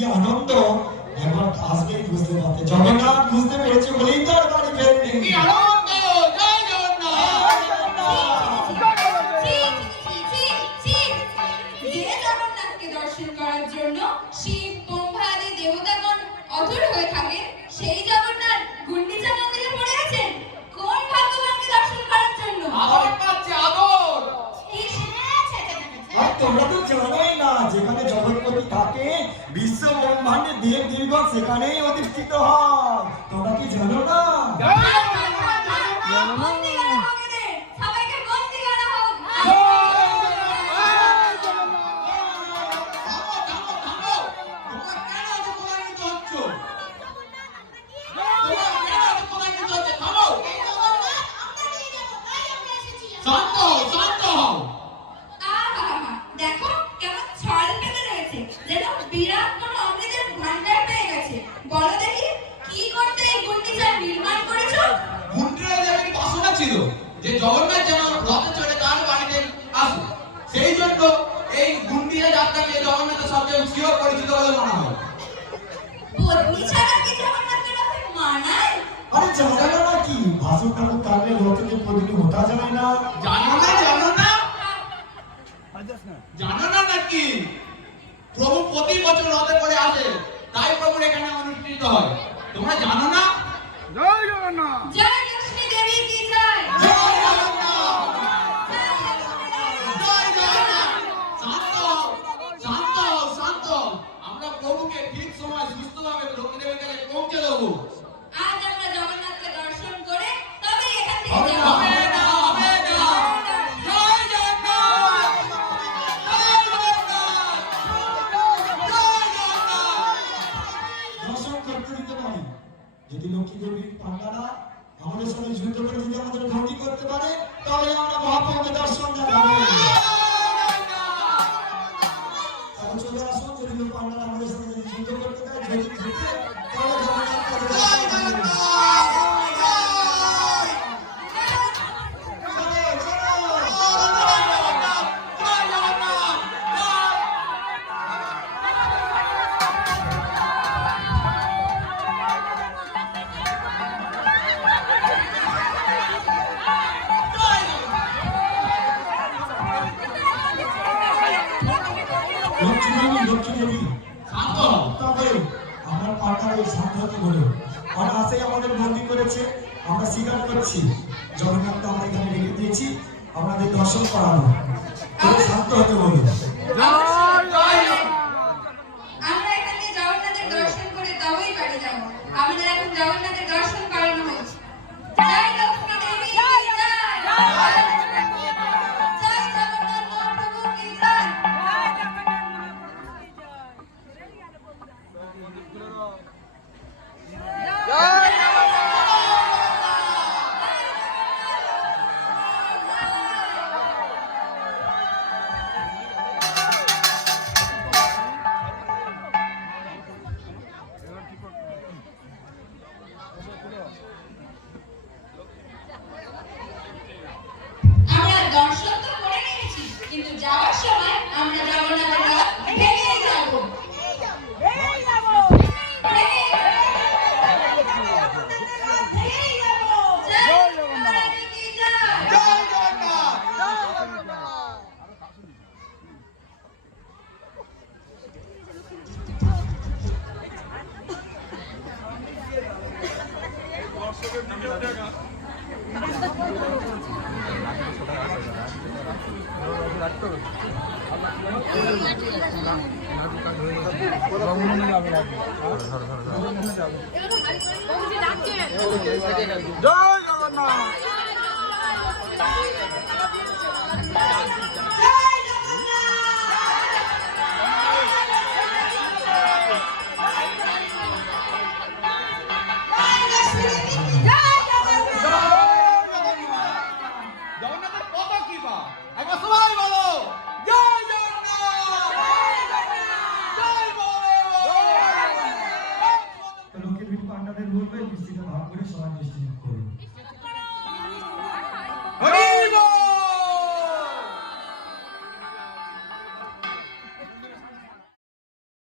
কি আনন্দ একবার আজকেই বুঝতে পারতে। জগন্নাথ বুঝতে পেরেছে বলেই তো আর বাড়ি ফেরেনি। কি আনন্দ! জয় জগন্নাথ! যে জগন্নাথকে দর্শন করার জন্য শিব ব্রহ্মা আদি দেবতাগণ অধর হয়ে থাকেন, সেই জগন্নাথ গুন্ডিচা মন্দিরে পড়ে আছেন কোন ভাগ্যবানকে দর্শন করার জন্য? আদর পাচ্ছে, আদর! আর তোমরা তো জানোই না, যেখানে জগৎপতি থাকে বিশ্ব ব্রহ্মাণ্ডের দেব দেবগণ সেখানেই অধিষ্ঠিত হয়। তোমরা কি জানো না? সবাইকে বন্দি করা হোক। দেখো কেমন ছল পেতে রয়েছে, যেন বিরাট কোন অমৃতের ভান্ডার পেয়ে গেছে। বলো দেখি কি করতে এই গুন্ডিচা নির্মাণ করেছো? বাসনা ছিল যে জগন্নাথ যেন রথে চড়ে তার বাড়িতে আসুক, সেই জন্য এই গুন্ডিয়া যাত্রাকে জগন্নাথের সবচেয়ে চির পরিচিত বলে মনে হয়। বদলি ছাড়া কি জগন্নাথের রথে মানায়? আরে জানো না কি ভাসুর ঠাকুর কালে রথে প্রতিদিন ওঠা যায় না? জানো না, জানো না, জানো না নাকি প্রভু প্রতি বছর রথে করে আসে, তাই প্রভুর এখানে অনুষ্ঠিত হয়। তোমরা জানো না? জয় জগন্নাথ! জয় লক্ষ্মী দেবী কি জয়! জয় জগন্নাথ! জয় জগন্নাথ! শান্ত হও, শান্ত হও, শান্ত হও। আমরা প্রভুকে ঠিক সময় সুস্থভাবে লক্ষ্মীদেবীর কাছে পৌঁছে দেবো। আজ আমরা জগন্নাথকে দর্শন করে তবে এখান থেকে হবে যাব। না, হবে না, হবে না। জয় জগন্নাথ! জয় জগন্নাথ! জয় জগন্নাথ! দর্শন করতে দিতে পারি যদি লক্ষ্মী দেবীর পান্ডারা আমাদের সঙ্গে যুদ্ধ করে যদি আমাদের ভর্তি করতে পারে, তাহলে আমরা মহাপ্রভুকে দর্শন দেখাবো। তাহলে চলে আসুন, যদি পান্ডারা আমাদের সঙ্গে যদি যুদ্ধ করতে পারে, যদি জিতে, তাহলে জগন্নাথকে আমাদের জয় দর্শন দেখাবো। জগন্নাথ! লক্ষ্মী দেবী, লক্ষ্মী দেবী, শান্ত হও। তবে আমার পান্ডারা শান্ত হতে বলো। ওরা আসেই আমাদের বন্দী করেছে, আমরা স্বীকার করছি জগন্নাথকে আমরা এখানে রেখে দিয়েছি আমাদের দর্শন করানো। তোমরা শান্ত হতে বলো। আমরা এখান থেকে জগন্নাথের দর্শন করে তবেই বাড়ি যাব। আমাদের এখন জগন্নাথের দর্শন করানো হয়েছে। জয় লক্ষ্মী দেবী কি জয়! জয় জগন্নাথ মহাপ্রভু কি জয়! আমরা দর্শন তো করে নিয়েছি, কিন্তু যাওয়ার সময় আমরা জগন্নাথের রথ ভেঙে যাব। জয় জগন্নাথ কি জয়! জয় জগন্নাথ! জয় জগন্নাথ! জগন্নাথের কত কৃপা! একবার সবাই বলো জয় জগন্নাথ! জয় বলদেব! তো লক্ষ্মী দেবী পান্ডাদের বলবে বৃষ্টিতে ভাগ করে সবাই